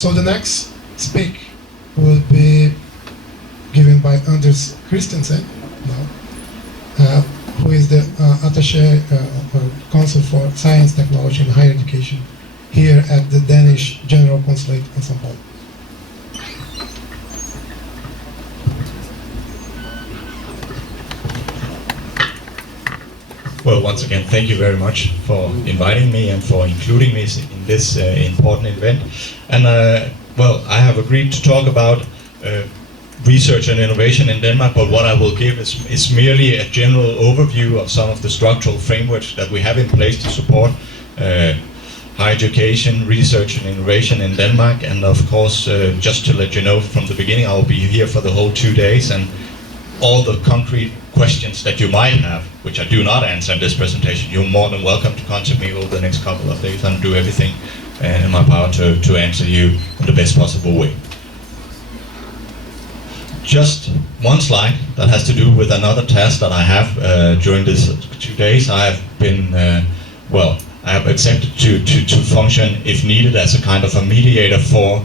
So the next speak will be given by Anders Christensen, who is the attaché consul for science, technology, and higher education here at the Danish General Consulate in São Paulo. Well, once again, thank you very much for inviting me and for including me in this important event. And well, I have agreed to talk about research and innovation in Denmark, but what I will give is merely a general overview of some of the structural frameworks that we have in place to support higher education, research and innovation in Denmark. And of course, just to let you know from the beginning, I will be here for the whole 2 days, and all the concrete questions that you might have, which I do not answer in this presentation, you're more than welcome to contact me over the next couple of days and do everything in my power to answer you in the best possible way. Just one slide that has to do with another task that I have during these 2 days. I have been, well, I have accepted to function, if needed, as a kind of a mediator for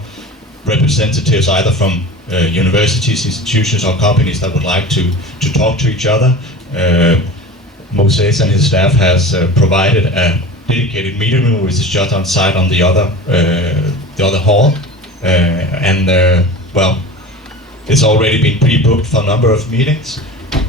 representatives either from universities, institutions or companies that would like to talk to each other. Moses and his staff has provided a dedicated meeting room which is just on site on the other hall, and well, it's already been pre-booked for a number of meetings,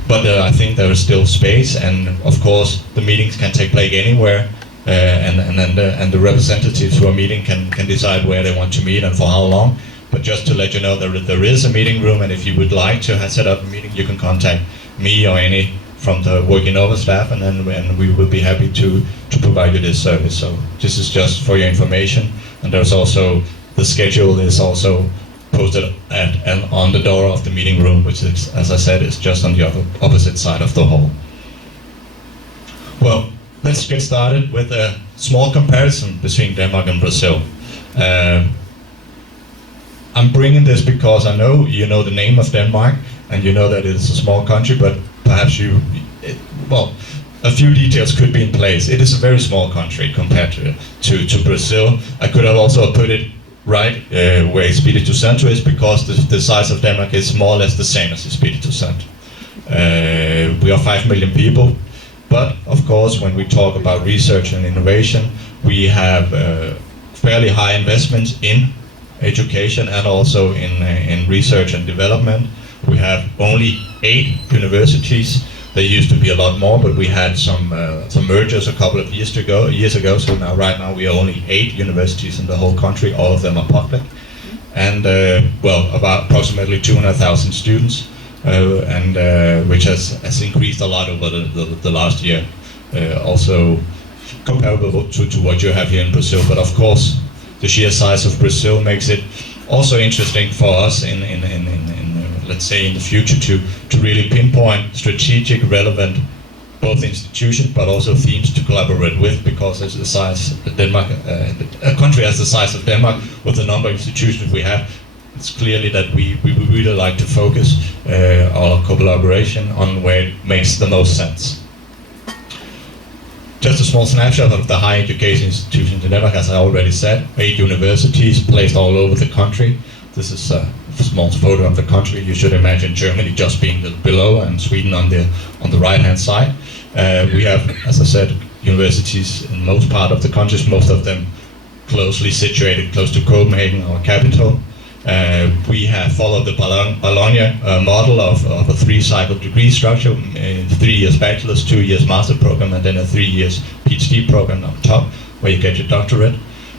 but I think there is still space, and of course the meetings can take place anywhere, and the representatives who are meeting can decide where they want to meet and for how long. But just to let you know, there is a meeting room, and if you would like to set up a meeting, you can contact me or any from the Workinnova staff, and we will be happy to provide you this service. So this is just for your information, and there's also the schedule is also posted at and on the door of the meeting room, which is, as I said, is just on the opposite side of the hall. Well, let's get started with a small comparison between Denmark and Brazil. I'm bringing this because I know you know the name of Denmark and you know that it's a small country, but perhaps well, a few details could be in place. It is a very small country compared to Brazil. I could have also put it right where Espírito Santo is, because the size of Denmark is more or less the same as Espírito Santo. We are 5 million people, but of course when we talk about research and innovation, we have fairly high investments in education and also in research and development. We have only 8 universities. There used to be a lot more, but we had some mergers a couple of years ago. So now, right now, we are only 8 universities in the whole country. All of them are public, and well, about approximately 200,000 students, and which has increased a lot over the last year. Also comparable to what you have here in Brazil, but of course, the sheer size of Brazil makes it also interesting for us in let's say in the future to really pinpoint strategic relevant both institutions but also themes to collaborate with, because as the size of Denmark, a country as the size of Denmark, with the number of institutions we have, it's clearly that we would really like to focus our collaboration on where it makes the most sense. Just a small snapshot of the higher education institutions in Denmark, as I already said, 8 universities placed all over the country. This is a small photo of the country. You should imagine Germany just being below and Sweden on the right-hand side. We have, as I said, universities in most part of the countries, most of them closely situated close to Copenhagen, our capital. We have followed the Bologna model of a 3-cycle degree structure, 3 years bachelor's, 2 years master program, and then a 3 years PhD program on top, where you get your doctorate.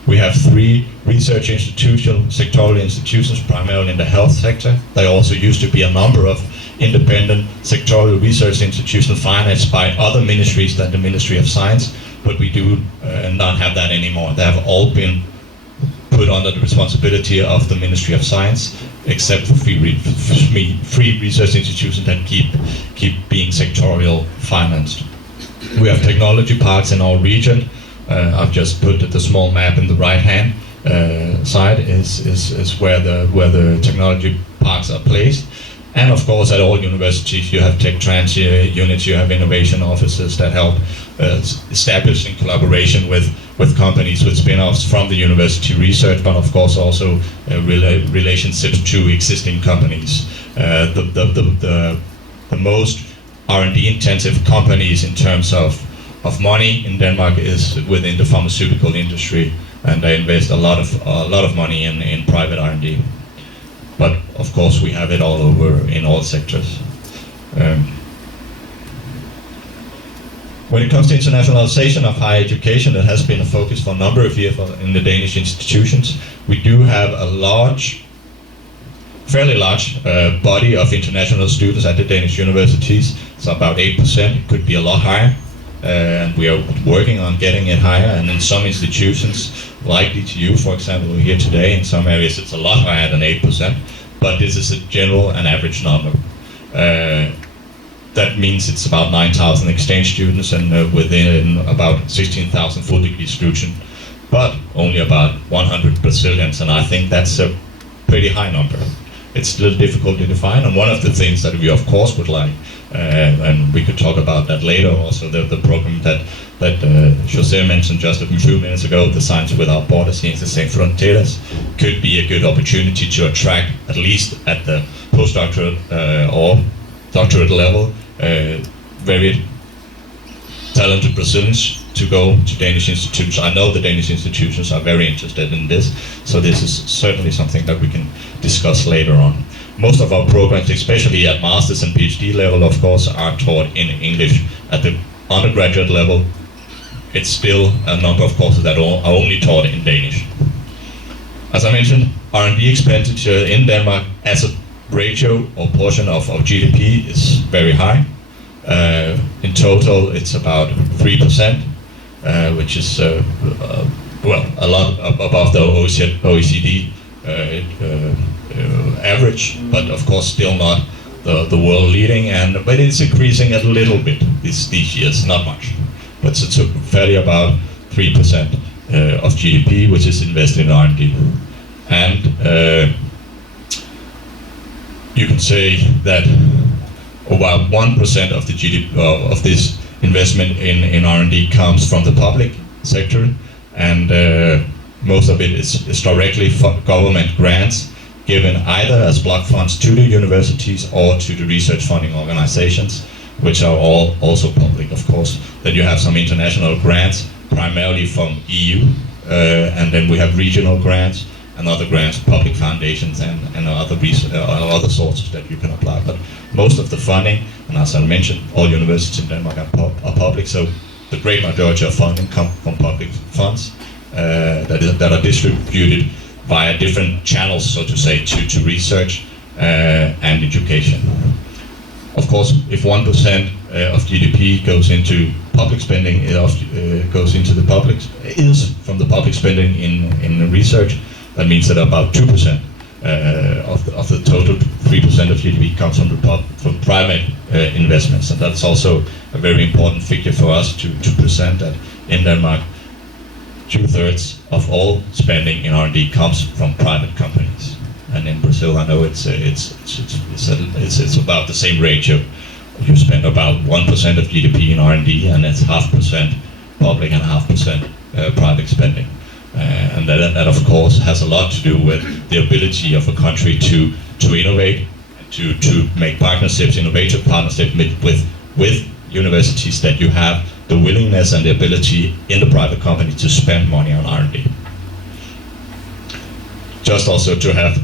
We have 3 research sectoral institutions, primarily in the health sector. There also used to be a number of independent sectoral research institutions financed by other ministries than the Ministry of Science, but we do not have that anymore. They have all been put under the responsibility of the Ministry of Science, except for free research institutions that keep being sectorial financed. We have technology parks in our region. I've just put the small map in the right-hand side is where the technology parks are placed. And of course, at all universities, you have tech transfer units, you have innovation offices that help establish in collaboration with with companies, with spin-offs from the university research, but of course also relationships to existing companies. The most R&D intensive companies in terms of money in Denmark is within the pharmaceutical industry, and they invest a lot of money in private R&D. But of course we have it all over in all sectors. When it comes to internationalization of higher education, that has been a focus for a number of years in the Danish institutions. We do have a fairly large body of international students at the Danish universities. It's about 8%, it could be a lot higher. And we are working on getting it higher, and in some institutions, like DTU, for example, here today, in some areas it's a lot higher than 8%, but this is a general and average number. That means it's about 9,000 exchange students and within about 16,000 full degree students, but only about 100 Brazilians, and I think that's a pretty high number. It's a little difficult to define, and one of the things that we of course would like, and we could talk about that later also, the program that Jose mentioned just a few minutes ago, the Science Without Borders, Ciências Sem Fronteiras, could be a good opportunity to attract, at least at the postdoctorate or doctorate level, very talented Brazilians to go to Danish institutions. I know the Danish institutions are very interested in this, so this is certainly something that we can discuss later on. Most of our programs, especially at master's and PhD level, of course, are taught in English. At the undergraduate level, it's still a number of courses that are only taught in Danish. As I mentioned, R&D expenditure in Denmark as a ratio or portion of GDP is very high. In total, it's about 3%, which is a lot above the OECD average, but of course still not the world leading. But it's increasing a little bit these years, not much, but it's fairly about 3% of GDP, which is invested in R&D. And you can say that about 1% of the GDP of this investment in R&D comes from the public sector, and most of it is directly government grants given either as block funds to the universities or to the research funding organizations, which are all also public, of course. Then you have some international grants, primarily from EU, and then we have regional grants and other grants, public foundations, and other sources that you can apply. But most of the funding, and as I mentioned, all universities in Denmark are public, so the great majority of funding come from public funds that are distributed via different channels, so to say, to research and education. Of course, if 1% of GDP goes into public spending, it goes into the public, is from the public spending in research. That means that about 2% of the total 3% of GDP comes from private investments, and that's also a very important figure for us to present that in Denmark. 2/3 of all spending in R&D comes from private companies, and in Brazil, I know it's about the same ratio. You spend about 1% of GDP in R&D, and it's 0.5% public and 0.5% private spending. And that of course has a lot to do with the ability of a country to innovate, to make partnerships, innovative partnerships with universities, that you have the willingness and the ability in the private company to spend money on R&D. Just also to have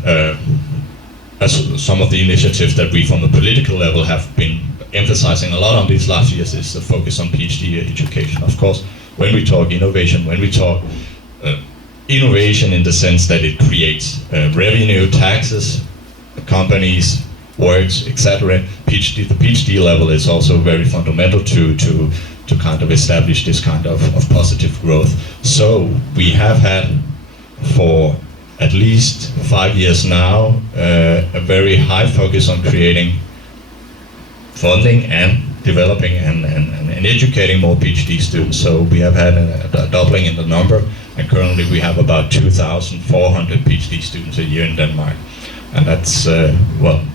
some of the initiatives that we from the political level have been emphasizing a lot on these last years is the focus on PhD education. Of course, when we talk innovation, when we talk innovation in the sense that it creates revenue, taxes, companies, works, etc. The PhD level is also very fundamental to kind of establish this kind of positive growth. So we have had for at least 5 years now a very high focus on creating funding and developing and educating more PhD students. So we have had a doubling in the number, and currently we have about 2,400 PhD students a year in Denmark. And that's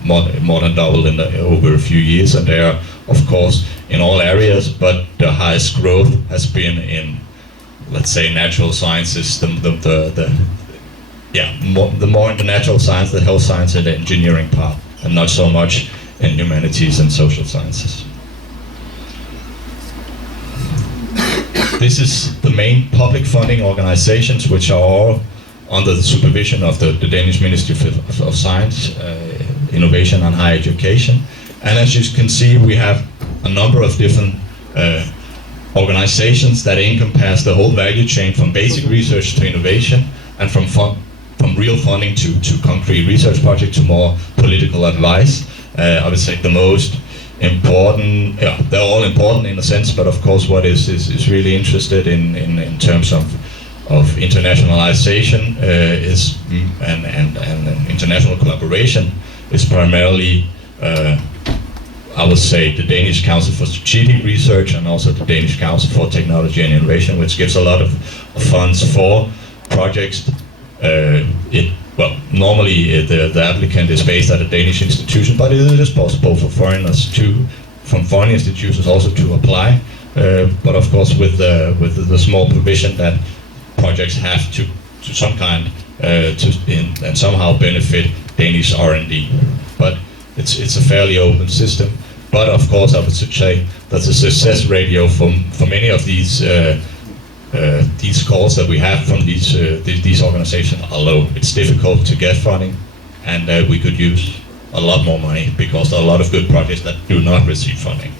more than doubled over a few years, and they are of course in all areas, but the highest growth has been in let's say, natural sciences, the more in the natural science, the health science, and the engineering part, and not so much in humanities and social sciences. This is the main public funding organizations, which are all under the supervision of the Danish Ministry of Science, Innovation and Higher Education. And as you can see, we have a number of different organizations that encompass the whole value chain, from basic research to innovation, and from real funding to concrete research projects to more political advice. I would say the most important, they're all important in a sense, but of course what is really interested in terms of internationalization and international collaboration is primarily, I would say, the Danish Council for Strategic Research and also the Danish Council for Technology and Innovation, which gives a lot of funds for projects. Normally the applicant is based at a Danish institution, but it is possible for foreigners from foreign institutions also to apply. But of course, with the small provision that projects have to some kind and somehow benefit Danish R&D. But it's a fairly open system. But of course, I would say that the success ratio for many of these calls that we have from these organizations are low. It's difficult to get funding, and we could use a lot more money because there are a lot of good projects that do not receive funding.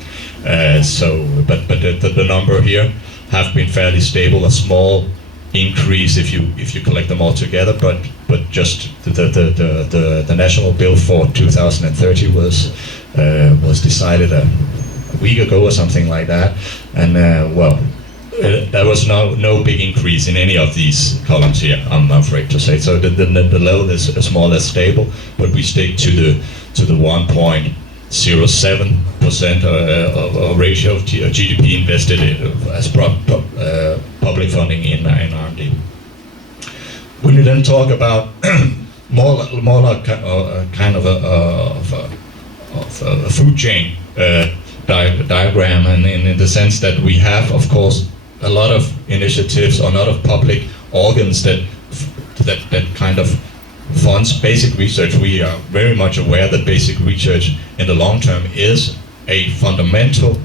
But the number here have been fairly stable. A small increase if you collect them all together, but just the national bill for 2030 was decided a week ago or something like that, and there was no big increase in any of these columns here, I'm afraid to say. So the level is more or less stable, but we stick to the 1.07% ratio of GDP invested as public funding in R&D. When you then talk about more like kind of a food chain diagram, and in the sense that we have, of course, a lot of initiatives or a lot of public organs that kind of funds basic research. We are very much aware that basic research in the long term is a fundamental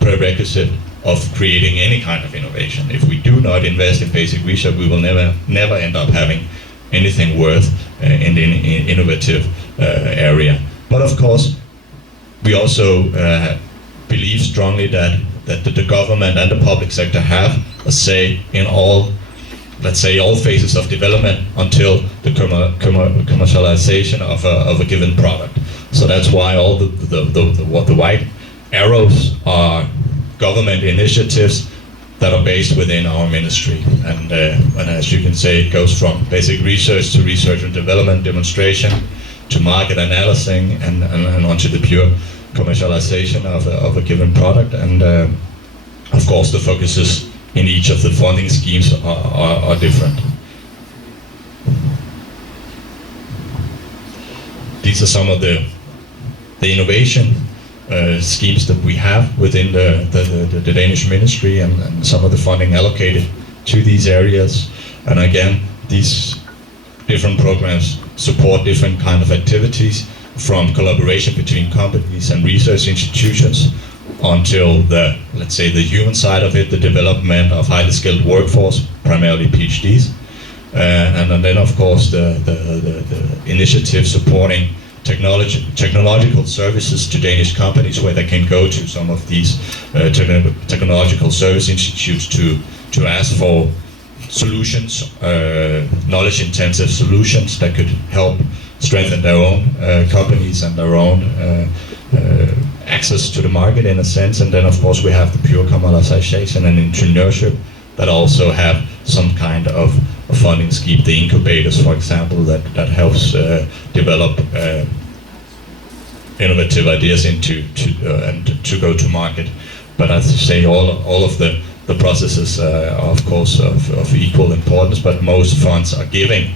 prerequisite of creating any kind of innovation. If we do not invest in basic research, we will never end up having anything worth in the innovative area. But of course, we also believe strongly that the government and the public sector have a say in all, let's say, all phases of development until the commercialization of a given product. So that's why all the white arrows are government initiatives that are based within our ministry. And as you can say, it goes from basic research to research and development, demonstration, to market analyzing, and onto the pure commercialization of a given product. And of course, the focuses in each of the funding schemes are different. These are some of the innovation schemes that we have within the Danish ministry, and some of the funding allocated to these areas. And again, these different programs support different kind of activities, from collaboration between companies and research institutions until let's say, the human side of it, the development of highly skilled workforce, primarily PhDs, and then of course the initiative supporting technological services to Danish companies, where they can go to some of these technological service institutes to ask for solutions, knowledge-intensive solutions that could help strengthen their own companies and their own access to the market, in a sense. And then of course we have the pure commercialization and entrepreneurship that also have some kind of a funding scheme. The incubators, for example, that helps develop innovative ideas and to go to market. But as I say, all of the processes are of course of equal importance, but most funds are given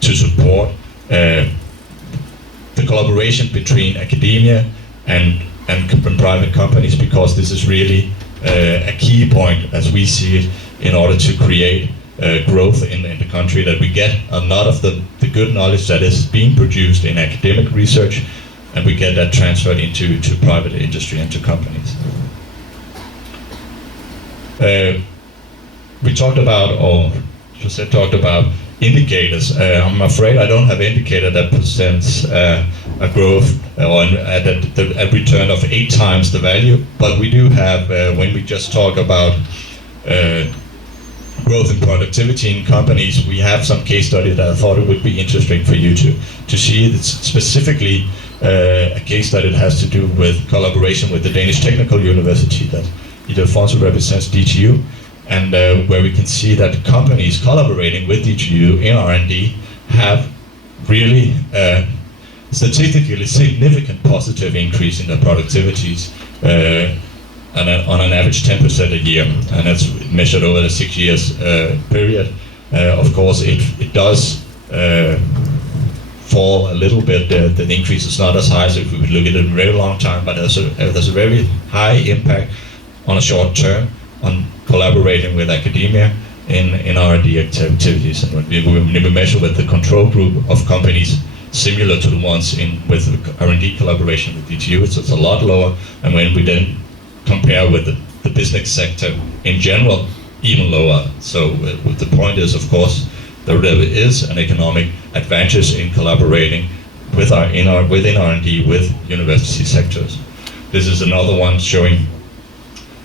to support the collaboration between academia and private companies, because this is really a key point, as we see it, in order to create growth in the country, that we get a lot of the good knowledge that is being produced in academic research, and we get that transferred into private industry and to companies. We talked about, or Josette talked about, indicators. I'm afraid I don't have indicator that presents a growth or a return of 8 times the value, but we do have, when we just talk about growth in productivity in companies, we have some case study that I thought it would be interesting for you to see. It's specifically a case study that has to do with collaboration with the Danish Technical University that Ildefonso represents, DTU, and where we can see that companies collaborating with DTU in R&D have really statistically significant positive increase in their productivities on an average 10% a year, and that's measured over the 6 years period. Of course, it does fall a little bit. The increase is not as high as if we would look at it in a very long time, but there's a very high impact on a short term on collaborating with academia in R&D activities. And when we measure with the control group of companies similar to the ones with R&D collaboration with DTU, it's a lot lower. And when we then compare with the business sector in general, even lower. So the point is, of course, there is an economic advantage in collaborating within R&D with university sectors. This is another one showing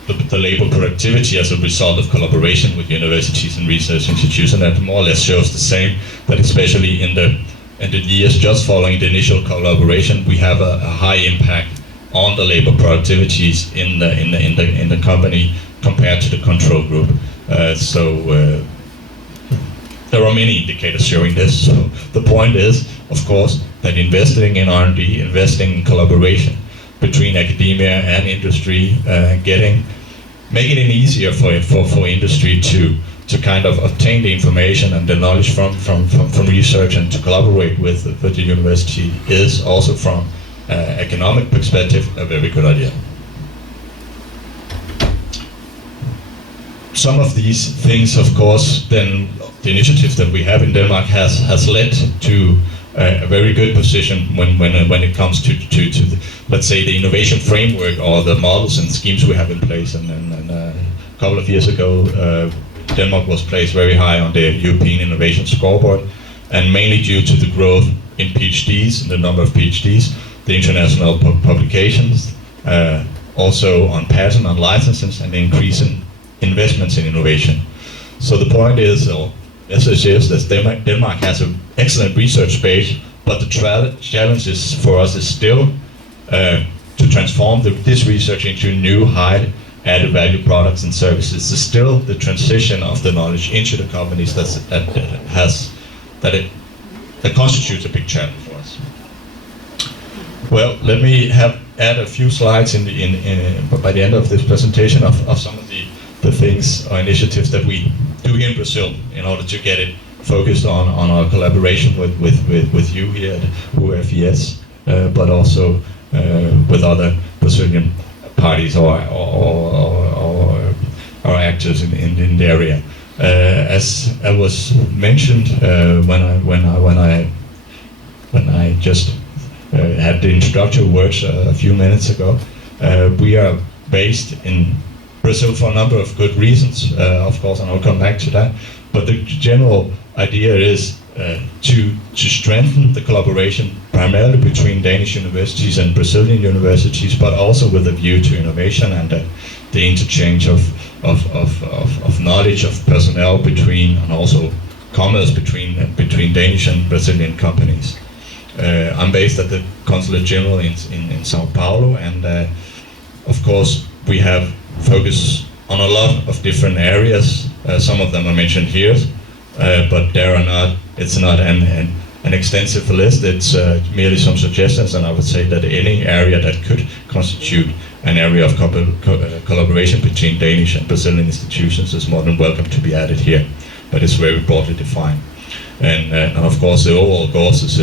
the labor productivity as a result of collaboration with universities and research institutes, and that more or less shows the same, that especially in the years just following the initial collaboration, we have a high impact on the labor productivities in the company compared to the control group. There are many indicators showing this. So the point is, of course, that investing in R&D, investing in collaboration between academia and industry, making it easier for industry to kind of obtain the information and the knowledge from research and to collaborate with the university is also from economic perspective a very good idea. Some of these things, of course, then the initiatives that we have in Denmark has led to a very good position when it comes to the, let's say, the innovation framework or the models and schemes we have in place. And a couple of years ago, Denmark was placed very high on the European Innovation Scoreboard, and mainly due to the growth in PhDs, and the number of PhDs, the international publications, also on patent and licenses, and the increase in investments in innovation. So the point is, or message is, that Denmark has an excellent research base, but the challenge is for us is still to transform this research into new high added value products and services. It's still the transition of the knowledge into the companies that constitutes a big challenge for us. Well, let me add a few slides by the end of this presentation of some of the things or initiatives that we do here in Brazil in order to get it focused on our collaboration with you here at UFES, but also with other Brazilian parties or actors in the area. As I was mentioned when I just had the introductory words a few minutes ago, we are based in Brazil for a number of good reasons, of course, and I'll come back to that. But the general idea is to strengthen the collaboration primarily between Danish universities and Brazilian universities, but also with a view to innovation and the interchange of knowledge, of personnel between, and also commerce between Danish and Brazilian companies. I'm based at the Consulate General in Sao Paulo, and of course we have focus on a lot of different areas. Some of them are mentioned here, but it's not an extensive list. It's merely some suggestions, and I would say that any area that could constitute an area of collaboration between Danish and Brazilian institutions is more than welcome to be added here, but it's very broadly defined. And of course the overall goal is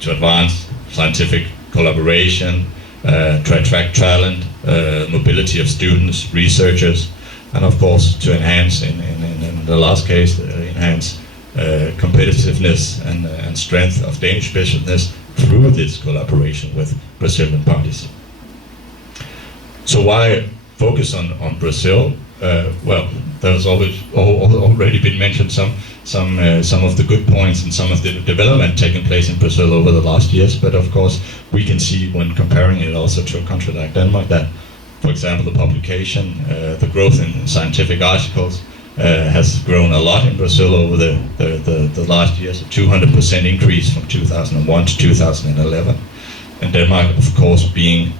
to advance scientific collaboration, to attract talent, mobility of students, researchers, and of course to enhance in in the last case, enhance competitiveness and strength of Danish business through this collaboration with Brazilian parties. So why focus on Brazil? Well, there's already been mentioned some of the good points and some of the development taking place in Brazil over the last years. But of course, we can see when comparing it also to a country like Denmark that, for example, the publication, the growth in scientific articles has grown a lot in Brazil over the last years, a 200% increase from 2001 to 2011. And Denmark, of course, being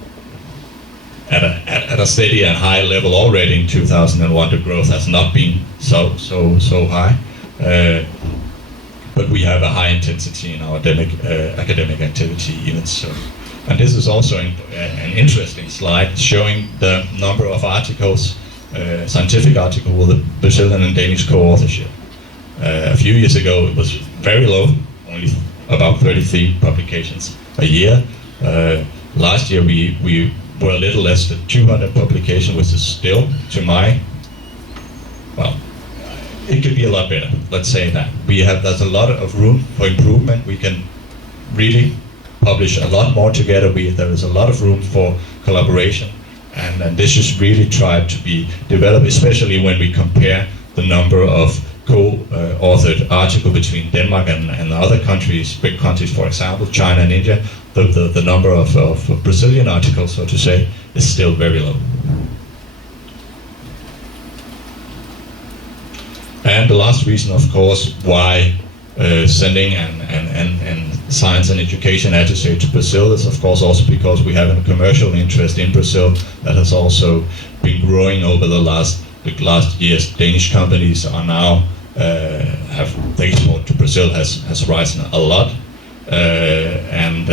at a steady and high level already in 2001, the growth has not been so high. But we have a high intensity in our academic activity even so. And this is also an interesting slide showing the number of articles, scientific articles with a Brazilian and Danish co-authorship. A few years ago it was very low, only about 33 publications a year. Last year we were a little less than 200 publications, which is still, to my, well, it could be a lot better, let's say that. There's a lot of room for improvement. We can really publish a lot more together. There is a lot of room for collaboration, and this is really tried to be developed, especially when we compare the number of co-authored articles between Denmark and other countries, big countries, for example, China and India. The number of Brazilian articles, so to say, is still very low. And the last reason, of course, why sending and science and education attachés to Brazil is, of course, also because we have a commercial interest in Brazil that has also been growing over the last years. Danish companies are now the export to Brazil has risen a lot, and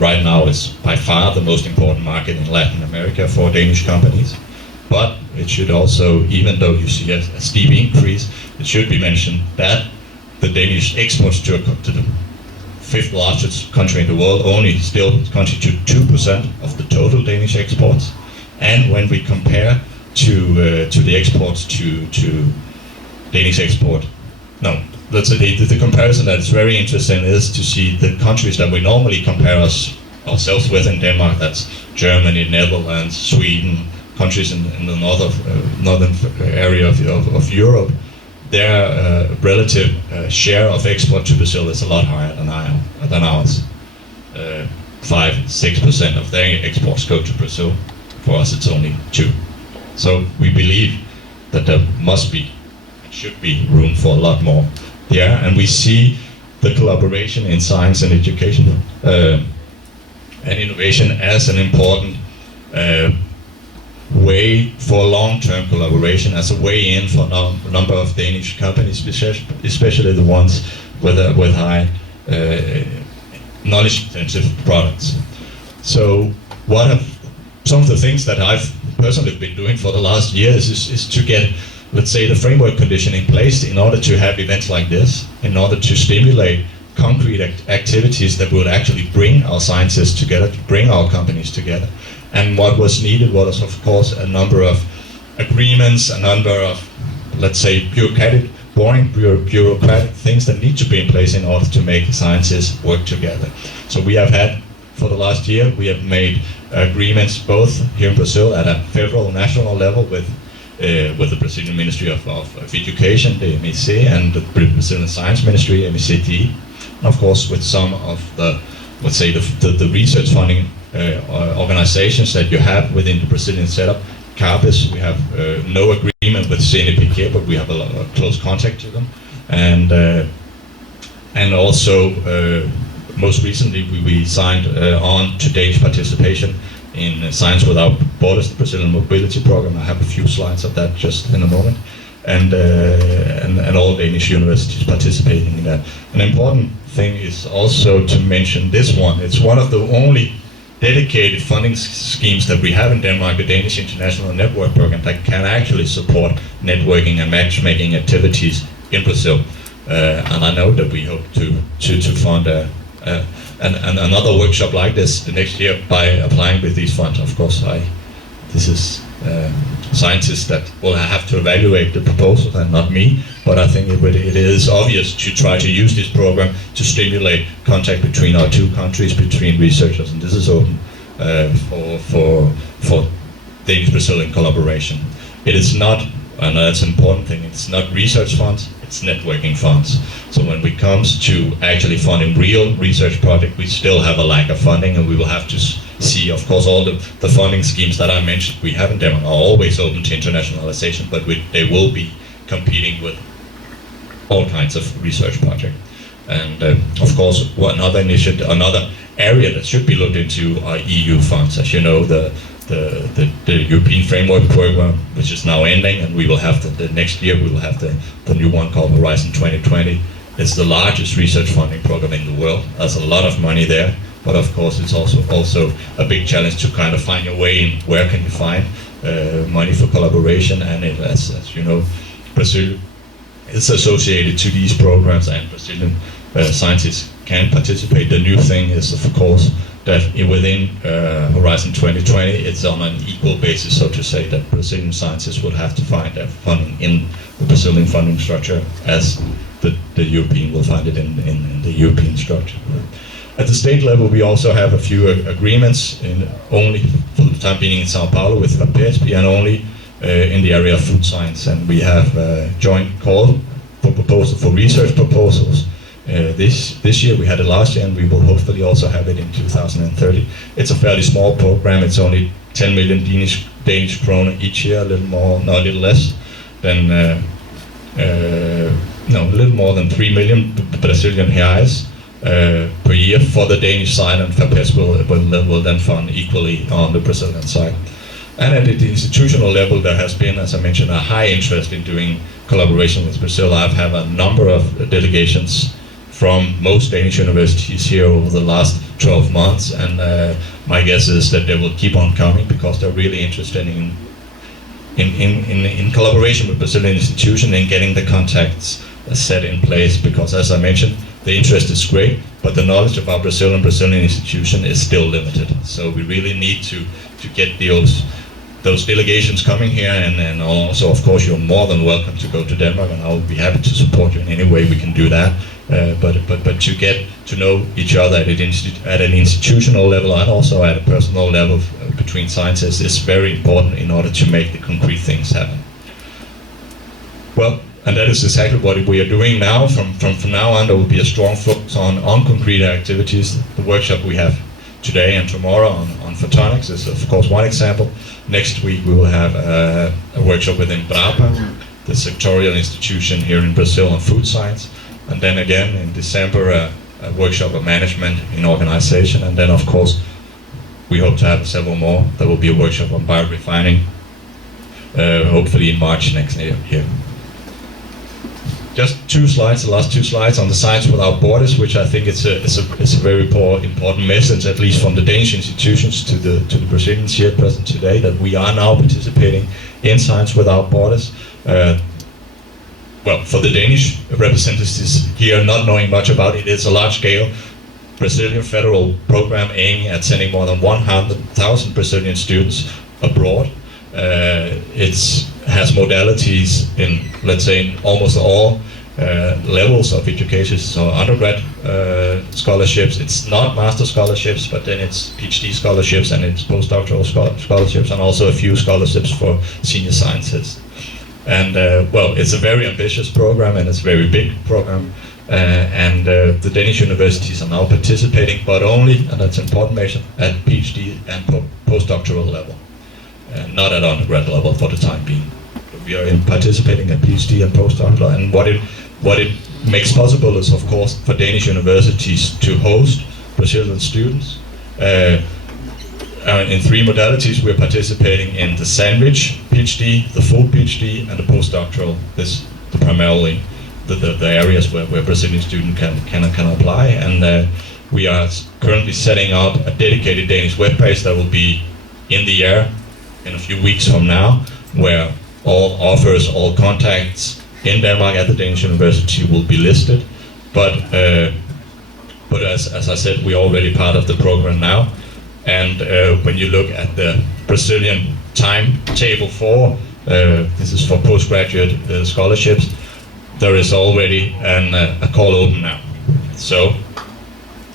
right now it's by far the most important market in Latin America for Danish companies. But it should also, even though you see a steep increase, it should be mentioned that the Danish exports to the fifth largest country in the world only still constitute 2% of the total Danish exports. And when we compare to the exports to Danish export, no, that's the comparison that is very interesting is to see the countries that we normally compare ourselves with in Denmark. That's Germany, Netherlands, Sweden, countries in the northern area of Europe. Their relative share of export to Brazil is a lot higher than ours. 5-6% of their exports go to Brazil. For us, it's only 2%. So we believe that there must be, should be room for a lot more there, and we see the collaboration in science and education and innovation as an important way for long-term collaboration, as a way in for a number of Danish companies, especially the ones with high knowledge-intensive products. So what have some of the things that I've personally been doing for the last years is to get, let's say, the framework condition in place in order to have events like this, in order to stimulate concrete activities that would actually bring our scientists together, to bring our companies together. And what was needed was, of course, a number of agreements, a number of, let's say, boring bureaucratic things that need to be in place in order to make scientists work together. So we have had, for the last year, we have made agreements both here in Brazil at a federal, national level with the Brazilian Ministry of Education, the MEC, and the Brazilian Science Ministry, MECT, and of course with some of the, let's say, the research funding organizations that you have within the Brazilian setup. CAPES, we have no agreement with CNPq, but we have a close contact to them, and also most recently we signed on to Danish participation in Science Without Borders, the Brazilian Mobility Program. I have a few slides of that just in a moment, and all Danish universities participating in that. An important thing is also to mention this one. It's one of the only dedicated funding schemes that we have in Denmark, the Danish International Network Program, that can actually support networking and matchmaking activities in Brazil. And I know that we hope to fund another workshop like this the next year by applying with these funds. Of course, this is scientists that will have to evaluate the proposal and not me, but I think it is obvious to try to use this program to stimulate contact between our two countries, between researchers, and this is open for Danish-Brazilian collaboration. It is not, and that's an important thing, it's not research funds, it's networking funds. So when it comes to actually funding real research projects, we still have a lack of funding, and we will have to see, of course, all the funding schemes that I mentioned we have in Denmark are always open to internationalization, but they will be competing with all kinds of research projects. And of course, another initiative, another area that should be looked into are EU funds. As you know, the European Framework Program, which is now ending, and we will have the next year we will have the new one called Horizon 2020. It's the largest research funding program in the world. There's a lot of money there, but of course it's also a big challenge to kind of find your way in where can you find money for collaboration. And as you know, Brazil is associated to these programs, and Brazilian scientists can participate. The new thing is, of course, that within Horizon 2020, it's on an equal basis, so to say, that Brazilian scientists will have to find their funding in the Brazilian funding structure as the European will find it in the European structure. At the state level, we also have a few agreements, only for the time being in Sao Paulo with FAPESP, and only in the area of food science. And we have a joint call for research proposals. This year, we had it last year, and we will hopefully also have it in 2030. It's a fairly small program. It's only 10 million Danish kroner each year, a little more, no, a little less than, a little more than 3 million Brazilian reais per year for the Danish side, and FAPESP will then fund equally on the Brazilian side. And at the institutional level, there has been, as I mentioned, a high interest in doing collaboration with Brazil. I've had a number of delegations from most Danish universities here over the last 12 months, and my guess is that they will keep on coming because they're really interested in collaboration with Brazilian institutions and getting the contacts set in place, because as I mentioned, the interest is great, but the knowledge about Brazil and Brazilian institution is still limited. So we really need to get those delegations coming here, and also, of course, you're more than welcome to go to Denmark, and I will be happy to support you in any way we can do that. But to get to know each other at an institutional level and also at a personal level between scientists is very important in order to make the concrete things happen. Well, and that is exactly what we are doing now. From now on, there will be a strong focus on concrete activities. The workshop we have today and tomorrow on photonics is, of course, one example. Next week, we will have a workshop within Brapa, the sectorial institution here in Brazil on food science. And then again, in December, a workshop of management in organization. And then, of course, we hope to have several more. There will be a workshop on biorefining, hopefully in March next year here. Just 2 slides, the last 2 slides on the Science Without Borders, which I think it's a very important message, at least from the Danish institutions to the Brazilians here present today, that we are now participating in Science Without Borders. Well, for the Danish representatives here not knowing much about it, it's a large-scale Brazilian federal program aiming at sending more than 100,000 Brazilian students abroad. It has modalities in, let's say, in almost all levels of education. So undergrad scholarships, it's not master scholarships, but then it's PhD scholarships and it's postdoctoral scholarships, and also a few scholarships for senior scientists. And well, it's a very ambitious program, and it's a very big program. And the Danish universities are now participating, but only, and that's an important measure, at PhD and postdoctoral level, and not at undergrad level for the time being. We are participating at PhD and postdoctoral, and what it makes possible is, of course, for Danish universities to host Brazilian students. In 3 modalities, we're participating in the sandwich PhD, the full PhD, and the postdoctoral. This is primarily the areas where Brazilian students can apply. And we are currently setting up a dedicated Danish webpage that will be in the air in a few weeks from now, where all offers, all contacts in Denmark at the Danish university will be listed. But as I said, we're already part of the program now. And when you look at the Brazilian timetable for This is for postgraduate scholarships. There is already a call open now. So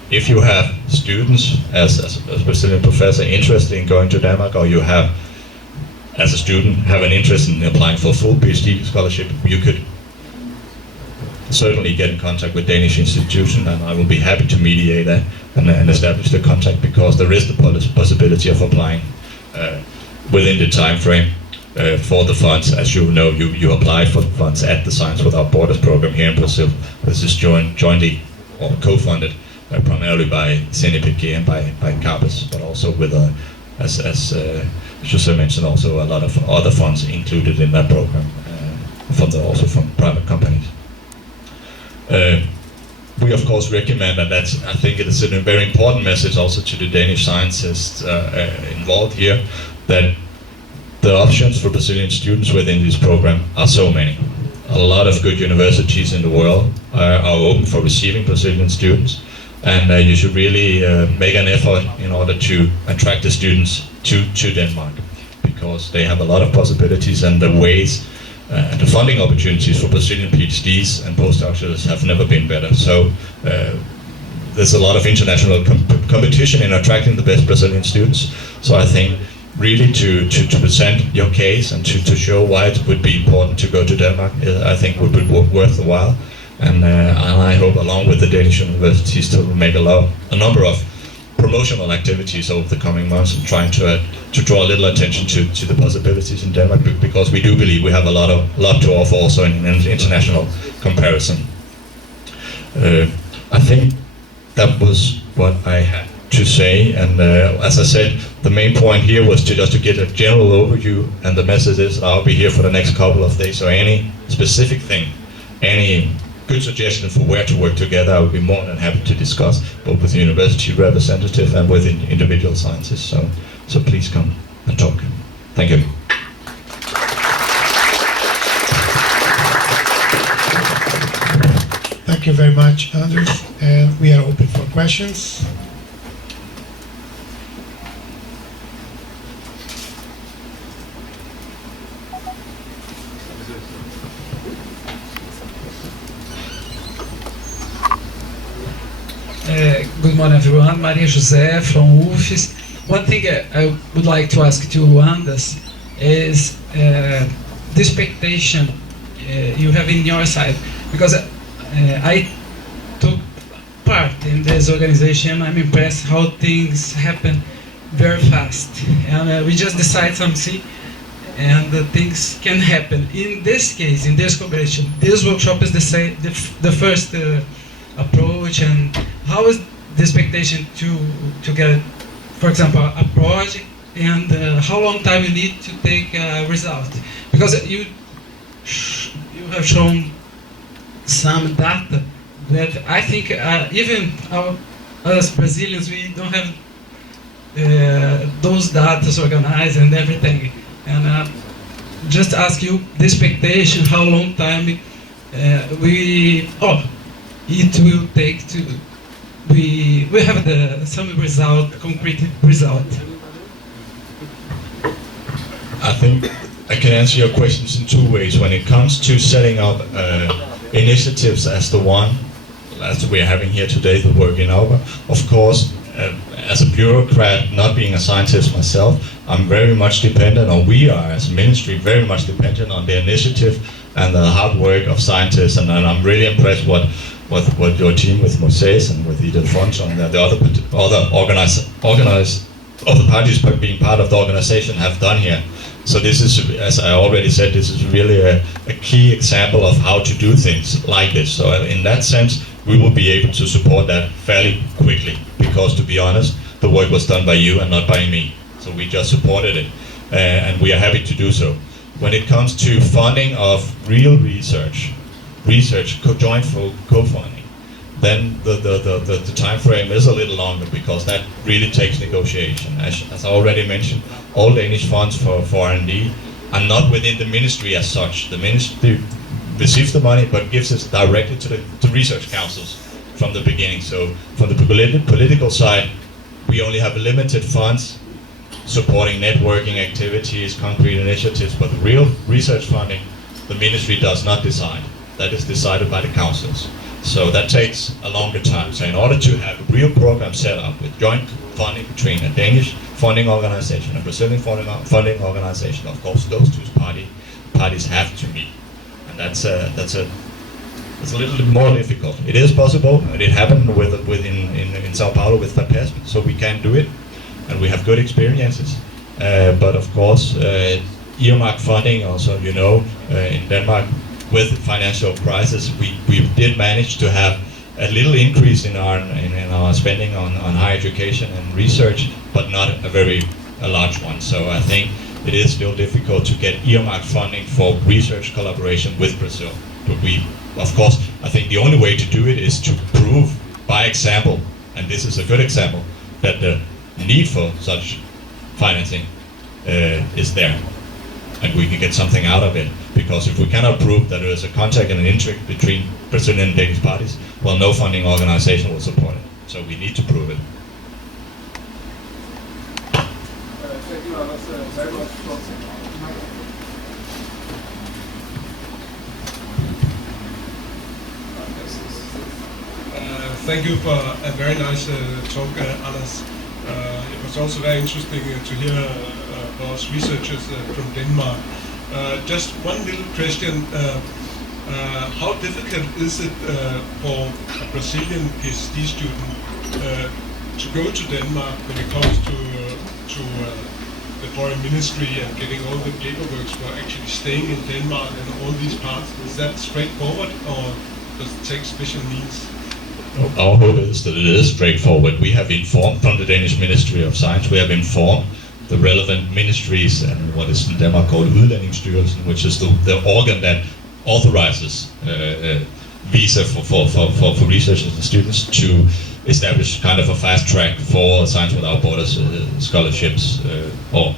if you have students as a Brazilian professor interested in going to Denmark, or you have, as a student, have an interest in applying for a full PhD scholarship, you could certainly get in contact with Danish institution, and I will be happy to mediate that and establish the contact, because there is the possibility of applying within the time frame for the funds. As you know, you apply for the funds at the Science Without Borders program here in Brazil. This is jointly or co-funded primarily by CNPq and by CAPES, but also with, as Jose mentioned, also a lot of other funds included in that program, also from private companies. We of course recommend, and I think it is a very important message also to the Danish scientists involved here, that the options for Brazilian students within this program are so many. A lot of good universities in the world are open for receiving Brazilian students, and you should really make an effort in order to attract the students to Denmark, because they have a lot of possibilities, and the ways and the funding opportunities for Brazilian PhDs and postdoctorate have never been better. So there's a lot of international competition in attracting the best Brazilian students. So I think really to present your case and to show why it would be important to go to Denmark, I think would be worth the while. And I hope, along with the Danish universities, to make a number of promotional activities over the coming months, and trying to draw a little attention to the possibilities in Denmark, because we do believe we have a lot to offer also in an international comparison. I think that was what I had to say, and as I said, the main point here was just to get a general overview, and the message is I'll be here for the next couple of days, so any specific thing, any good suggestion for where to work together, I would be more than happy to discuss, both with the university representative and with individual scientists. So please come and talk. Thank you. Thank you very much, Anders. And we are open for questions. Good morning, everyone. Maria José from UFES. One thing I would like to ask to Anders is the expectation you have in your side, because I took part in this organization. I'm impressed how things happen very fast, and we just decide something, and things can happen. In this case, in this cooperation, this workshop is the first approach, and how is the expectation to get, for example, a project, and how long time you need to take a result? Because you have shown some data that I think even us Brazilians, we don't have those data organized and everything. And just ask you the expectation, how long time it will take to we have some result, concrete result. I think I can answer your questions in two ways. When it comes to setting up initiatives as the one as we're having here today, the Workinnova, of course, as a bureaucrat, not being a scientist myself, I'm very much dependent, or we are as a ministry very much dependent on the initiative and the hard work of scientists, and I'm really impressed what your team with Moses and with Ida Front and the other parties being part of the organization have done here. So this is, as I already said, this is really a key example of how to do things like this. So in that sense, we will be able to support that fairly quickly, because to be honest, the work was done by you and not by me. So we just supported it, and we are happy to do so. When it comes to funding of real research, joint co-funding, then the time frame is a little longer, because that really takes negotiation. As I already mentioned, all Danish funds for R&D are not within the ministry as such. The ministry receives the money but gives it directly to research councils from the beginning. So from the political side, we only have limited funds supporting networking activities, concrete initiatives, but the real research funding, the ministry does not decide. That is decided by the councils. So that takes a longer time. So in order to have a real program set up with joint funding between a Danish funding organization and a Brazilian funding organization, of course those two parties have to meet. And that's a little bit more difficult. It is possible, and it happened in Sao Paulo with FAPESP, so we can do it, and we have good experiences. But of course, earmark funding, also, you know, in Denmark, with the financial crisis, we did manage to have a little increase in our spending on higher education and research, but not a large one. So I think it is still difficult to get earmark funding for research collaboration with Brazil. But of course, I think the only way to do it is to prove by example, and this is a good example, that the need for such financing is there, and we can get something out of it. Because if we cannot prove that there is a contact and an interest between Brazilian and Danish parties, well, no funding organization will support it. So we need to prove it. Thank you, Anders, very much. Thank you for a very nice talk, Anders. It was also very interesting to hear those researchers from Denmark. Just one little question. How difficult is it for a Brazilian PhD student to go to Denmark when it comes to the foreign ministry and getting all the paperwork for actually staying in Denmark and all these parts? Is that straightforward, or does it take special needs? Our hope is that it is straightforward. We have informed from the Danish Ministry of Science, we have informed the relevant ministries and what is in Denmark called Udlændingsstyrelsen, which is the organ that authorizes visa for researchers and students to establish kind of a fast track for Science Without Borders scholarships or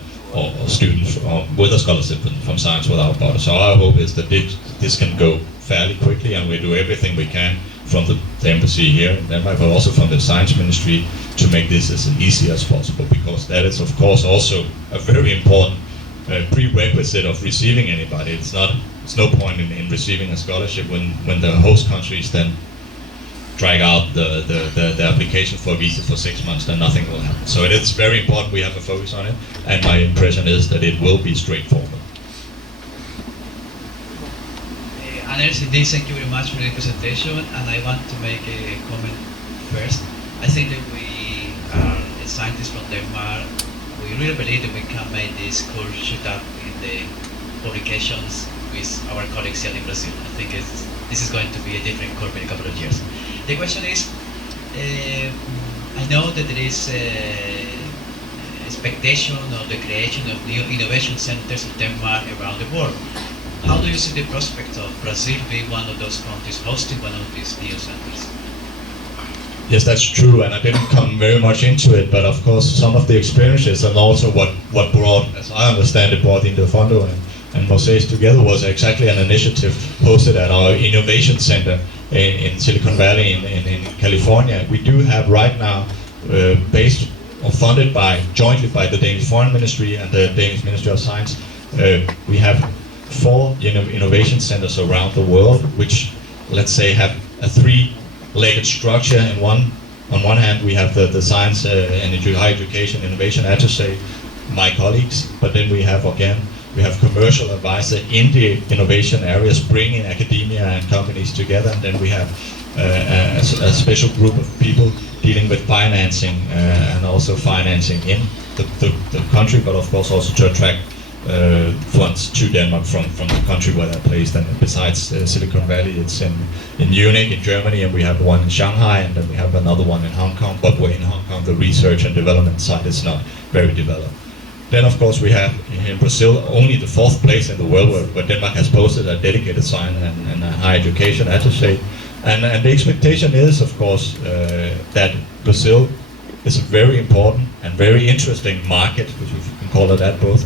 students with a scholarship from Science Without Borders. So our hope is that this can go fairly quickly, and we do everything we can from the embassy here in Denmark, but also from the Science Ministry, to make this as easy as possible, because that is of course also a very important prerequisite of receiving anybody. It's no point in receiving a scholarship when the host countries then drag out the application for a visa for 6 months, then nothing will happen. So it is very important we have a focus on it, and my impression is that it will be straightforward. Anders, indeed, thank you very much for the presentation, and I want to make a comment first. I think that we are scientists from Denmark. We really believe that we can make this course shoot up in the publications with our colleagues here in Brazil. I think this is going to be a different course in a couple of years. The question is, I know that there is expectation of the creation of new innovation centers in Denmark around the world. How do you see the prospect of Brazil being one of those countries hosting one of these new centers? Yes, that's true, and I didn't come very much into it, but of course some of the experiences and also what brought, as I understand it, brought Indofondo and Mosaic together was exactly an initiative hosted at our innovation center in Silicon Valley in California. We do have right now, based or funded jointly by the Danish Foreign Ministry and the Danish Ministry of Science, we have 4 innovation centers around the world, which, let's say, have a 3-legged structure. And on one hand, we have the science and higher education innovation attaché, my colleagues, but then we have commercial advisor in the innovation areas, bringing academia and companies together. And then we have a special group of people dealing with financing and also financing in the country, but of course also to attract funds to Denmark from the country where they're placed. And besides Silicon Valley, it's in Munich in Germany, and we have one in Shanghai, and then we have another one in Hong Kong. But where in Hong Kong the research and development side is not very developed. Then of course we have in Brazil only the 4th place in the world where Denmark has posted a dedicated science and a higher education attaché. And the expectation is of course that Brazil is a very important and very interesting market, which we can call it that, both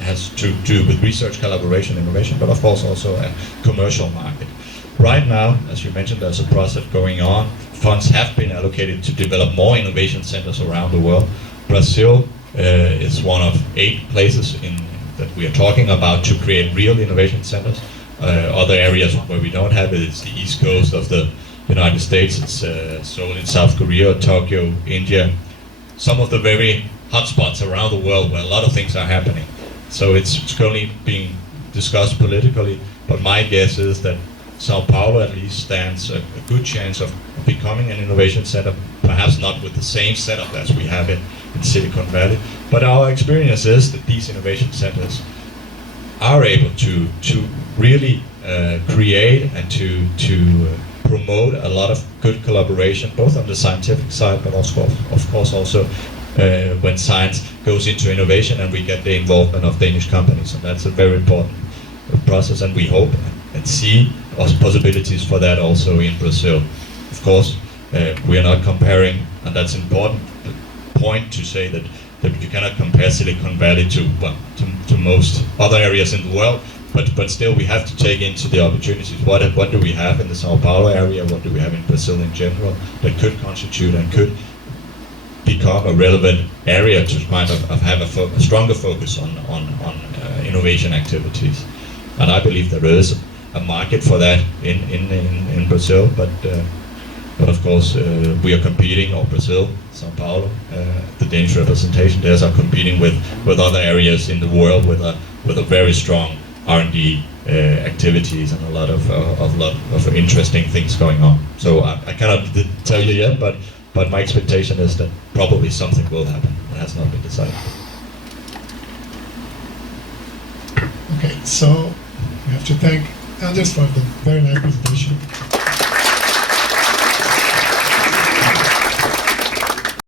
has to do with research, collaboration, innovation, but of course also a commercial market. Right now, as you mentioned, there's a process going on. Funds have been allocated to develop more innovation centers around the world. Brazil is one of 8 places that we are talking about to create real innovation centers. Other areas where we don't have it, it's the east coast of the United States, it's Seoul in South Korea, Tokyo, India, some of the very hotspots around the world where a lot of things are happening. So it's currently being discussed politically, but my guess is that Sao Paulo at least stands a good chance of becoming an innovation center, perhaps not with the same setup as we have in Silicon Valley, but our experience is that these innovation centers are able to really create and to promote a lot of good collaboration, both on the scientific side, but also, of course, also when science goes into innovation and we get the involvement of Danish companies, and that's a very important process, and we hope and see possibilities for that also in Brazil. Of course, we are not comparing, and that's an important point to say that you cannot compare Silicon Valley to most other areas in the world, but still we have to take into the opportunities. What do we have in the Sao Paulo area? What do we have in Brazil in general that could constitute and could become a relevant area to kind of have a stronger focus on innovation activities? And I believe there is a market for that in Brazil, but of course we are competing, or Brazil, Sao Paulo, the Danish representation there are competing with other areas in the world with a very strong R&D activities and a lot of interesting things going on. So I cannot tell you yet, but my expectation is that probably something will happen. It has not been decided. Okay, so we have to thank Anders for the very nice presentation.